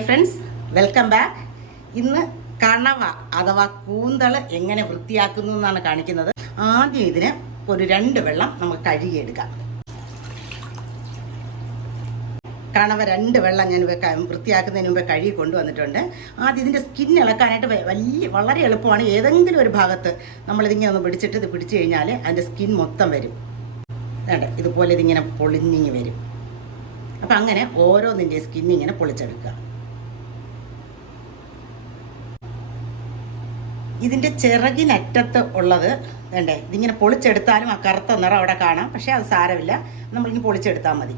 Hi friends, welcome back. ഇന്ന് കണവ അഥവാ കൂന്തൾ എങ്ങനെ വൃത്തിയാക്കുന്നു എന്നാണ് കാണിക്കുന്നത്. ആദ്യം ഇതിന് ഒരു 2 വെള്ളം നമുക്ക് കഴുകിയെടുക്കാം. കണവ 2 വെള്ളം ഞാൻ വൃത്തിയാക്കുന്നതിന് മുമ്പേ കഴുകി കൊണ്ടുവന്നിട്ടുണ്ട്. ആദ്യം ഇതിൻ്റെ സ്കിൻ ഇളക്കാനായിട്ട് വളരെ എളുപ്പമാണ്. ഏതെങ്കിലും ഒരു ഭാഗത്ത് നമ്മളിതിങ്ങനെ ഒന്ന് പിടിച്ചിട്ട് ഇത് പിടിച്ചു കഴിഞ്ഞാൽ അതിൻ്റെ സ്കിൻ മൊത്തം വരും. വേണ്ട, ഇതുപോലെ ഇതിങ്ങനെ പൊളിഞ്ഞിങ്ങി വരും. അപ്പം അങ്ങനെ ഓരോന്നിൻ്റെ സ്കിന്നിങ്ങനെ പൊളിച്ചെടുക്കുക. ഇതിൻ്റെ ചിറകിനറ്റത്ത് ഉള്ളത് വേണ്ടേ, ഇതിങ്ങനെ പൊളിച്ചെടുത്താലും ആ കറുത്ത നിറം അവിടെ കാണാം. പക്ഷേ അത് സാരമില്ല, നമ്മളിങ്ങനെ പൊളിച്ചെടുത്താൽ മതി.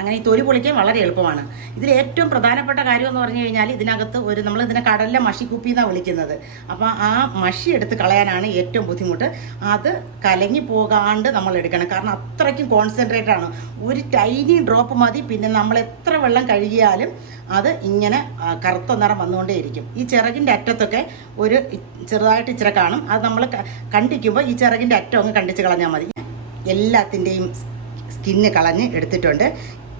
അങ്ങനെ ഈ തൊലി പൊളിക്കാൻ വളരെ എളുപ്പമാണ്. ഇതിൽ ഏറ്റവും പ്രധാനപ്പെട്ട കാര്യം എന്ന് പറഞ്ഞു കഴിഞ്ഞാൽ ഇതിനകത്ത് നമ്മൾ ഇതിനെ കടലിലെ മഷിക്കുപ്പി എന്നാണ് വിളിക്കുന്നത്. അപ്പോൾ ആ മഷി എടുത്ത് കളയാനാണ് ഏറ്റവും ബുദ്ധിമുട്ട്. അത് കലങ്ങി പോകാണ്ട് നമ്മൾ എടുക്കണം. കാരണം അത്രയ്ക്കും കോൺസെൻട്രേറ്റ് ആണ്. ഒരു ടൈനി ഡ്രോപ്പ് മതി. പിന്നെ നമ്മൾ എത്ര വെള്ളം കഴുകിയാലും അത് ഇങ്ങനെ കറുത്ത നിറം വന്നുകൊണ്ടേയിരിക്കും. ഈ ചിറകിൻ്റെ അറ്റത്തൊക്കെ ഒരു ചെറുതായിട്ട് ഇച്ചിരി കാണും. അത് നമ്മൾ കണ്ടിക്കുമ്പോൾ ഈ ചിറകിൻ്റെ അറ്റം അങ്ങ് കണ്ടിച്ച് കളഞ്ഞാൽ മതി. എല്ലാത്തിൻ്റെയും സ്കിന്ന് കളഞ്ഞ് എടുത്തിട്ടുണ്ട്.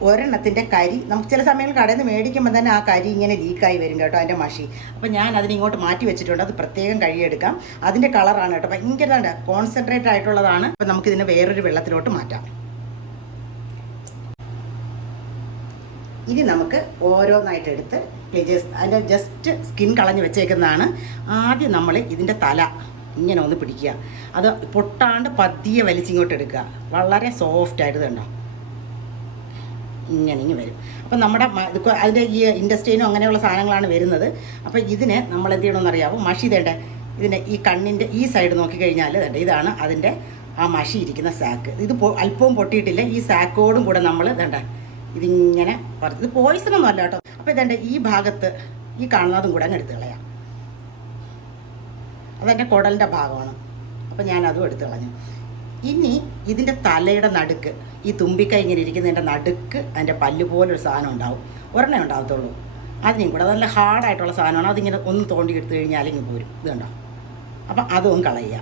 ഒരെണ്ണത്തിൻ്റെ കരി നമുക്ക് ചില സമയങ്ങളിൽ കടയിൽ നിന്ന് മേടിക്കുമ്പോൾ തന്നെ ആ കരി ഇങ്ങനെ ലീക്കായി വരും കേട്ടോ, അതിൻ്റെ മഷി. അപ്പോൾ ഞാൻ അതിനിങ്ങോട്ട് മാറ്റി വെച്ചിട്ടുണ്ട്. അത് പ്രത്യേകം കഴുകിയെടുക്കാം. അതിൻ്റെ കളറാണ് കേട്ടോ, ഭയങ്കര കോൺസെൻട്രേറ്റ് ആയിട്ടുള്ളതാണ്. അപ്പോൾ നമുക്കിതിനെ വേറൊരു വെള്ളത്തിലോട്ട് മാറ്റാം. ഇനി നമുക്ക് ഓരോന്നായിട്ട് എടുത്ത് അതിൻ്റെ ജസ്റ്റ് സ്കിൻ കളഞ്ഞ് വെച്ചേക്കുന്നതാണ്. ആദ്യം നമ്മൾ ഇതിൻ്റെ തല ഇങ്ങനെ ഒന്ന് പിടിക്കുക. അത് പൊട്ടാണ്ട് പതിയെ വലിച്ചിങ്ങോട്ട് എടുക്കുക. വളരെ സോഫ്റ്റായിട്ട് കണ്ടോ, ഇങ്ങനെ വരും. അപ്പം നമ്മുടെ അതിൻ്റെ ഈ ഇൻഡസ്ട്രീനും അങ്ങനെയുള്ള സാധനങ്ങളാണ് വരുന്നത്. അപ്പോൾ ഇതിന് നമ്മൾ എന്ത് ചെയ്യണമെന്നറിയാമോ? മഷി തേണ്ട ഇതിൻ്റെ ഈ കണ്ണിൻ്റെ ഈ സൈഡ് നോക്കിക്കഴിഞ്ഞാൽ തേണ്ട ഇതാണ് അതിൻ്റെ ആ മഷി ഇരിക്കുന്ന സാക്ക്. ഇത് അല്പവും പൊട്ടിയിട്ടില്ല. ഈ സാക്കോടും കൂടെ നമ്മൾ തേണ്ട ഇതിങ്ങനെ ഇത് പോയിസണൊന്നും അല്ല കേട്ടോ. അപ്പോൾ ഇതേണ്ട ഈ ഭാഗത്ത് ഈ കാണുന്നതും കൂടെ അങ്ങ് എടുത്ത് കളയാം. അതെൻ്റെ കുടലിൻ്റെ ഭാഗമാണ്. അപ്പോൾ ഞാനതും എടുത്ത് കളഞ്ഞു. ഇനി ഇതിൻ്റെ തലയുടെ നടുക്ക് ഈ തുമ്പിക്കൈ ഇങ്ങനെ ഇരിക്കുന്നതിൻ്റെ നടുക്ക് അതിൻ്റെ പല്ല് പോലൊരു സാധനം ഉണ്ടാവും. ഒരെണ്ണേ ഉണ്ടാകത്തുള്ളൂ. അതിനെയും കൂടെ നല്ല ഹാർഡായിട്ടുള്ള സാധനമാണ്. അതിങ്ങനെ ഒന്ന് തോണ്ടി എടുത്തു കഴിഞ്ഞാൽ ഇങ്ങനെ പോരും. ഇത് കണ്ടോ. അപ്പം അതും കളയുക.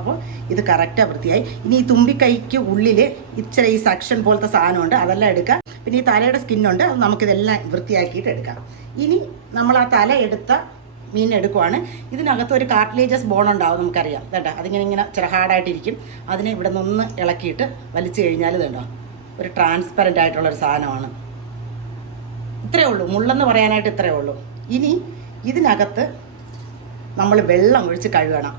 അപ്പോൾ ഇത് കറക്റ്റാണ്, വൃത്തിയായി. ഇനി ഈ തുമ്പിക്കൈക്ക് ഉള്ളിൽ ഇച്ചിരി ഈ സക്ഷൻ പോലത്തെ സാധനമുണ്ട്, അതെല്ലാം എടുക്കാം. പിന്നെ ഈ തലയുടെ സ്കിന്നുണ്ട്, അത് നമുക്കിതെല്ലാം വൃത്തിയാക്കിയിട്ട് എടുക്കാം. ഇനി നമ്മൾ ആ തല എടുത്ത മീൻ എടുക്കുവാണ്. ഇതിനകത്ത് ഒരു കാർട്ടിലേജസ് ബോൺ ഉണ്ടാവും, നമുക്കറിയാം കേട്ടോ. അതിങ്ങനെ ഇച്ചിരി ഹാർഡായിട്ടിരിക്കും. അതിനെ ഇവിടെ നിന്ന് ഇളക്കിയിട്ട് വലിച്ചു കഴിഞ്ഞാൽ ഇതുണ്ടോ, ഒരു ട്രാൻസ്പെറൻ്റ് ആയിട്ടുള്ളൊരു സാധനമാണ്. ഇത്രയേ ഉള്ളൂ, മുള്ളെന്ന് പറയാനായിട്ട് ഇത്രയേ ഉള്ളൂ. ഇനി ഇതിനകത്ത് നമ്മൾ വെള്ളം ഒഴിച്ച് കഴുകണം.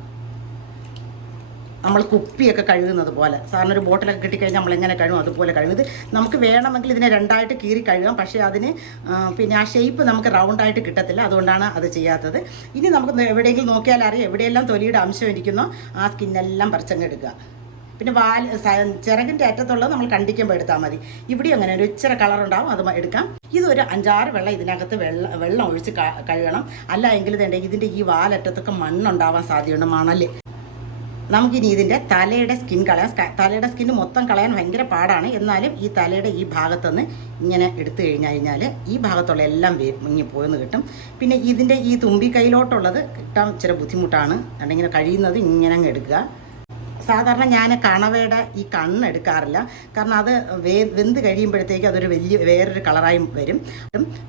നമ്മൾ കുപ്പിയൊക്കെ കഴുകുന്നത് പോലെ. സാധാരണ ഒരു ബോട്ടിലൊക്കെ കിട്ടിക്കഴിഞ്ഞാൽ നമ്മളെങ്ങനെ കഴുകും അതുപോലെ കഴുകും. ഇത് നമുക്ക് വേണമെങ്കിൽ ഇതിനെ 2ആയിട്ട് കീറി കഴുകാം. പക്ഷേ അതിന് പിന്നെ ആ ഷേപ്പ് നമുക്ക് റൗണ്ടായിട്ട് കിട്ടത്തില്ല. അതുകൊണ്ടാണ് അത് ചെയ്യാത്തത്. ഇനി നമുക്ക് എവിടെയെങ്കിലും നോക്കിയാൽ അറിയാം, എവിടെയെല്ലാം തൊലിയുടെ അംശം ഇരിക്കുന്നോ ആ സ്കിന്നെല്ലാം പറിച്ചങ്ങ് എടുക്കുക. പിന്നെ ചിറകിൻ്റെ അറ്റത്തുള്ളത് നമ്മൾ കണ്ടിക്കുമ്പോൾ എടുത്താൽ മതി. ഇവിടെ അങ്ങനെ ഒരു ഇച്ചിരി കളറുണ്ടാവും, അത് എടുക്കാം. ഇതൊരു 5-6 വെള്ളം ഇതിനകത്ത് വെള്ളം ഒഴിച്ച് കഴുകണം. അല്ല എങ്കിൽ ഇതിൻ്റെ ഈ വാലറ്റത്തൊക്കെ മണ്ണുണ്ടാവാൻ സാധ്യതയുണ്ട്, മണൽ. നമുക്കിനി ഇതിൻ്റെ തലയുടെ സ്കിൻ കളയാം. തലയുടെ സ്കിന്ന് മൊത്തം കളയാൻ ഭയങ്കര പാടാണ്. എന്നാലും ഈ തലയുടെ ഈ ഭാഗത്തുനിന്ന് ഇങ്ങനെ എടുത്തു കഴിഞ്ഞാൽ ഈ ഭാഗത്തുള്ള എല്ലാം ഇങ്ങനെ പോയെന്ന് കിട്ടും. പിന്നെ ഇതിൻ്റെ ഈ തുമ്പിക്കൈയിലോട്ടുള്ളത് കിട്ടാൻ ഇച്ചിരി ബുദ്ധിമുട്ടാണ്. അല്ലെങ്കിൽ കഴിയുന്നത് ഇങ്ങനെ അങ്ങ് എടുക്കുക. സാധാരണ ഞാൻ കണവയുടെ ഈ കണ്ണെടുക്കാറില്ല. കാരണം അത് വെന്ത് കഴിയുമ്പോഴത്തേക്ക് അതൊരു വേറൊരു കളറായി വരും.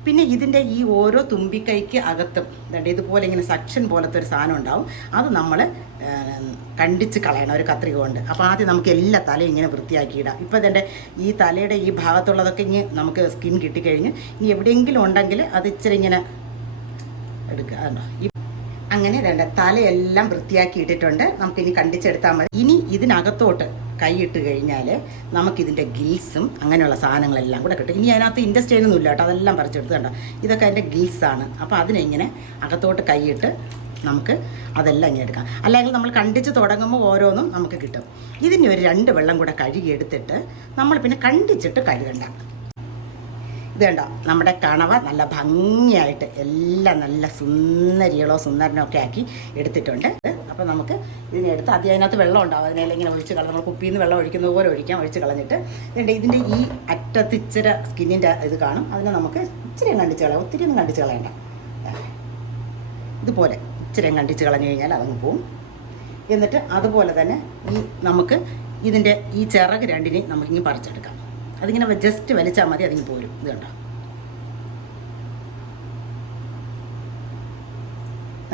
പിന്നെ ഇതിൻ്റെ ഈ ഓരോ തുമ്പിക്കൈക്ക് അകത്തും ഇതുപോലെ ഇങ്ങനെ സക്ഷൻ പോലത്തെ ഒരു സാധനം ഉണ്ടാവും. അത് നമ്മൾ കണ്ടിച്ച് കളയണം ഒരു കത്രിക കൊണ്ട്. അപ്പോൾ ആദ്യം നമുക്ക് എല്ലാ തലയും ഇങ്ങനെ വൃത്തിയാക്കിയിടാം. ഇപ്പോൾ ഇതിൻ്റെ ഈ തലയുടെ ഈ ഭാഗത്തുള്ളതൊക്കെ ഇനി നമുക്ക് സ്കിൻ കിട്ടിക്കഴിഞ്ഞ് ഇനി എവിടെയെങ്കിലും ഉണ്ടെങ്കിൽ അത് ഇച്ചിരി ഇങ്ങനെ എടുക്കുക. അങ്ങനെ തലയെല്ലാം വൃത്തിയാക്കി ഇട്ടിട്ടുണ്ട്. നമുക്കിനി കണ്ടിച്ചെടുത്താൽ മതി. ഇനി ഇതിനകത്തോട്ട് കൈയിട്ട് കഴിഞ്ഞാൽ നമുക്കിതിൻ്റെ ഗിൽസും അങ്ങനെയുള്ള സാധനങ്ങളെല്ലാം കൂടെ കിട്ടും. ഇനി അതിനകത്ത് ഇൻഡസ്ട്രിയൊന്നും ഇല്ല കേട്ടോ, അതെല്ലാം പറിച്ചെടുത്ത് കണ്ടോ. ഇതൊക്കെ അതിൻ്റെ ഗിൽസാണ്. അപ്പോൾ അതിനെങ്ങനെ അകത്തോട്ട് കൈയിട്ട് നമുക്ക് അതെല്ലാം ഇങ്ങനെ എടുക്കാം. അല്ലെങ്കിൽ നമ്മൾ കണ്ടിച്ച് തുടങ്ങുമ്പോൾ ഓരോന്നും നമുക്ക് കിട്ടും. ഇതിന് ഒരു 2 വെള്ളം കൂടെ കഴുകിയെടുത്തിട്ട് നമ്മൾ പിന്നെ കണ്ടിച്ചിട്ട് കഴുകണ്ട. ഇത് കണ്ടോ, നമ്മുടെ കണവ നല്ല ഭംഗിയായിട്ട് എല്ലാം നല്ല സുന്ദരനോ ഒക്കെ ആക്കി എടുത്തിട്ടുണ്ട്. അപ്പോൾ നമുക്ക് ഇതിനെടുത്ത് അതിനകത്ത് വെള്ളം ഉണ്ടാവും. അതിനെല്ലാം ഇങ്ങനെ ഒഴിച്ച് കളഞ്ഞ് നമ്മൾ കുപ്പിയിൽ നിന്ന് വെള്ളം ഒഴിക്കുന്നത് പോലെ ഒഴിച്ച് കളഞ്ഞിട്ട് ഇതിൻ്റെ ഈ അറ്റത്ത് ഇച്ചിരി സ്കിന്നിൻ്റെ ഇത് കാണും. അതിനെ നമുക്ക് ഇച്ചിരി കണ്ടിച്ച് കളയാം. ഒത്തിരി ഒന്നും കണ്ടിച്ച് കളയണ്ട. ഇതുപോലെ ഇച്ചിരി കണ്ടിച്ച് കളഞ്ഞു കഴിഞ്ഞാൽ അതങ്ങ് പോവും. എന്നിട്ട് അതുപോലെ തന്നെ നമുക്ക് ഇതിൻ്റെ ഈ ചിറക് രണ്ടിനെയും നമുക്കിങ്ങനെ പറിച്ചെടുക്കാം. അതിങ്ങനെ ജസ്റ്റ് വലിച്ചാൽ മതി, അതിങ്ങ് പോരും. ഇത് കണ്ടോ,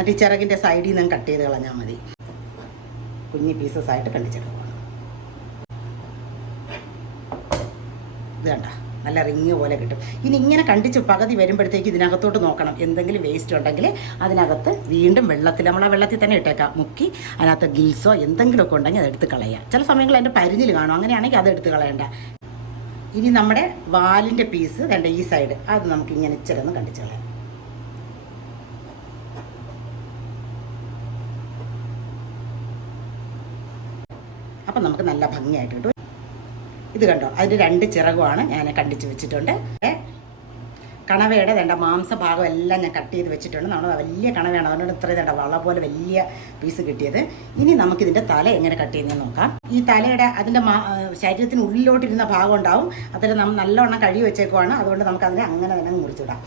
എന്നിട്ട് ഈ ചിറകിൻ്റെ സൈഡിൽ നിന്ന് കട്ട് ചെയ്ത് കളഞ്ഞാൽ മതി. കുഞ്ഞി പീസസ് ആയിട്ട് കണ്ടിച്ചെടുക്കുക. ഇത് കണ്ട നല്ല റിങ് പോലെ കിട്ടും. ഇനി ഇങ്ങനെ കണ്ടിച്ച് പകുതി വരുമ്പോഴത്തേക്ക് ഇതിനകത്തോട്ട് നോക്കണം. എന്തെങ്കിലും വേസ്റ്റ് ഉണ്ടെങ്കിൽ അതിനകത്ത് വീണ്ടും വെള്ളത്തിൽ, നമ്മൾ ആ വെള്ളത്തിൽ തന്നെ ഇട്ടേക്കാം, മുക്കി അതിനകത്ത് ഗിൽസോ എന്തെങ്കിലുമൊക്കെ ഉണ്ടെങ്കിൽ അതെടുത്ത് കളയുക. ചില സമയങ്ങളിൽ അതിൻ്റെ പരിഞ്ഞിൽ കാണും, അങ്ങനെയാണെങ്കിൽ അതെടുത്ത് കളയണ്ട. ഇനി നമ്മുടെ വാലിൻ്റെ പീസ് വേണ്ട ഈ സൈഡ്, അത് നമുക്ക് ഇങ്ങനെ ഇച്ചിരി ഒന്ന് കണ്ടിച്ച് കളയാം. അപ്പം നമുക്ക് നല്ല ഭംഗിയായിട്ട് കിട്ടും. ഇത് കണ്ടോ, അതിൻ്റെ 2 ചിറകുമാണ് ഞാൻ കണ്ടിച്ച് വെച്ചിട്ടുണ്ട്. കണവയുടെ വേണ്ട മാംസഭാഗം എല്ലാം ഞാൻ കട്ട് ചെയ്ത് വെച്ചിട്ടുണ്ട്. നമ്മൾ വലിയ കണവയാണ്, അതുകൊണ്ട് ഇത്രയും വേണ്ട വള പോലെ വലിയ പീസ് കിട്ടിയത്. ഇനി നമുക്കിതിൻ്റെ തല എങ്ങനെ കട്ട് ചെയ്യുന്നതെന്ന് നോക്കാം. ഈ തലയുടെ അതിൻ്റെ ശരീരത്തിന് ഉള്ളിലോട്ടിരുന്ന ഭാഗം ഉണ്ടാവും, അതിൽ നമ്മൾ നല്ലവണ്ണം കഴുകി വെച്ചേക്കുവാണ്. അതുകൊണ്ട് നമുക്കതിനെ അങ്ങനെ തന്നെ മുറിച്ചിടാം.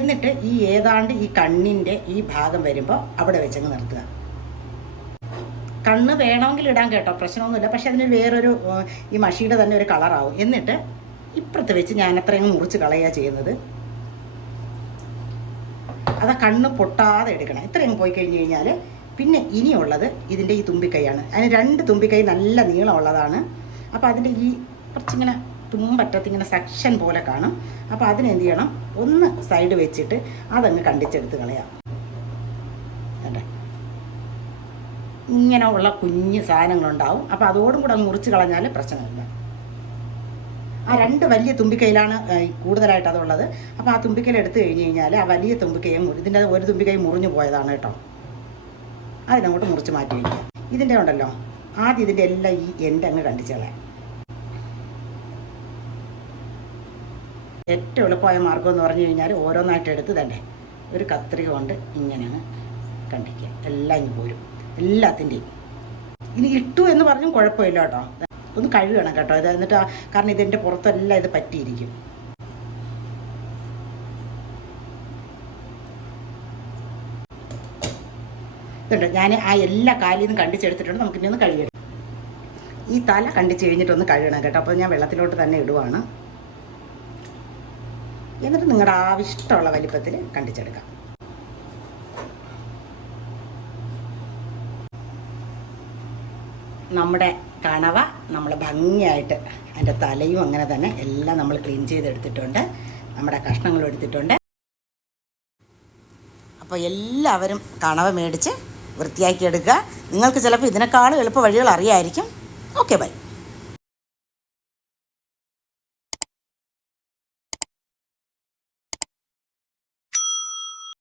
എന്നിട്ട് ഈ ഏതാണ്ട് ഈ കണ്ണിൻ്റെ ഈ ഭാഗം വരുമ്പോൾ അവിടെ വെച്ചങ്ങ് നിർത്തുക. കണ്ണ് വേണമെങ്കിൽ ഇടാൻ കേട്ടോ, പ്രശ്നമൊന്നുമില്ല. പക്ഷെ അതിന് വേറൊരു ഈ മഷിയുടെ തന്നെ ഒരു കളറാവും. എന്നിട്ട് ഇപ്പുറത്ത് വെച്ച് ഞാൻ അത്രയും മുറിച്ച് കളയുക ചെയ്യുന്നത്. അത് കണ്ണ് പൊട്ടാതെ എടുക്കണം. ഇത്രയും പോയി കഴിഞ്ഞ് കഴിഞ്ഞാൽ പിന്നെ ഇനിയുള്ളത് ഇതിൻ്റെ ഈ തുമ്പിക്കൈയാണ്. അതിന് 2 തുമ്പിക്കൈ നല്ല നീളമുള്ളതാണ്. അപ്പോൾ അതിൻ്റെ ഈ കുറച്ചിങ്ങനെ തുമ്പറ്റത്തിങ്ങനെ സെക്ഷൻ പോലെ കാണും. അപ്പോൾ അതിനെന്ത് ചെയ്യണം, ഒന്ന് സൈഡ് വെച്ചിട്ട് അതങ്ങ് കണ്ടിച്ചെടുത്ത് കളയാം. കണ്ടേ, ഇങ്ങനെ ഉള്ള കുഞ്ഞ് സാധനങ്ങളുണ്ടാവും. അപ്പോൾ അതോടും കൂടെ മുറിച്ച് കളഞ്ഞാൽ പ്രശ്നമില്ല. ആ 2 വലിയ തുമ്പിക്കൈയിലാണ് കൂടുതലായിട്ട് അതുള്ളത്. അപ്പോൾ ആ തുമ്പിക്കൈയിൽ എടുത്തു കഴിഞ്ഞ് കഴിഞ്ഞാൽ ആ വലിയ തുമ്പിക്കൈ, ഇതിൻ്റെ ഒരു തുമ്പിക്കൈ മുറിഞ്ഞു പോയതാണ് കേട്ടോ, അതിനങ്ങോട്ട് മുറിച്ച് മാറ്റി വയ്ക്കുക. ഇതിൻ്റെ ഉണ്ടല്ലോ, ആദ്യം ഇതിൻ്റെ എല്ലാം ഈ എൻഡ് അങ്ങ് കണ്ടിച്ച് കളയാം. ഏറ്റവും എളുപ്പമായ മാർഗം എന്ന് പറഞ്ഞു കഴിഞ്ഞാൽ ഓരോന്നായിട്ട് എടുത്ത് തന്നെ ഒരു കത്രിക കൊണ്ട് ഇങ്ങനെ കണ്ടിക്കുക. എല്ലാം ഇങ്ങ് പോരും, എല്ലാത്തിൻ്റെയും. ഇനി ഇട്ടു എന്ന് പറഞ്ഞും കുഴപ്പമില്ല കേട്ടോ, ഒന്ന് കഴുകണം കേട്ടോ ഇത്. എന്നിട്ട് കാരണം ഇതിൻ്റെ പുറത്തെല്ലാം ഇത് പറ്റിയിരിക്കും. ഇതുണ്ട്, ഞാൻ ആ എല്ലാ കാലിൽ നിന്നും കണ്ടിച്ചെടുത്തിട്ടുണ്ട്. നമുക്കിനി ഒന്ന് കഴുകണം. ഈ തല കണ്ടിച്ച് കഴിഞ്ഞിട്ടൊന്ന് കഴുകണം കേട്ടോ. അപ്പോൾ ഞാൻ വെള്ളത്തിലോട്ട് തന്നെ ഇടുവാണ്. എന്നിട്ട് നിങ്ങളുടെ ആവശ്യമുള്ള വലിപ്പത്തിൽ കണ്ടിച്ചെടുക്കാം. നമ്മുടെ കണവ നമ്മൾ ഭംഗിയായിട്ട് അതിൻ്റെ തലയും അങ്ങനെ തന്നെ എല്ലാം നമ്മൾ ക്ലീൻ ചെയ്തെടുത്തിട്ടുണ്ട്. നമ്മുടെ കഷ്ണങ്ങളും എടുത്തിട്ടുണ്ട്. അപ്പോൾ എല്ലാവരും കണവ മേടിച്ച് വൃത്തിയാക്കി എടുക്കുക. നിങ്ങൾക്ക് ചിലപ്പോൾ ഇതിനേക്കാളും എളുപ്പ വഴികൾ അറിയായിരിക്കും. Okay, by.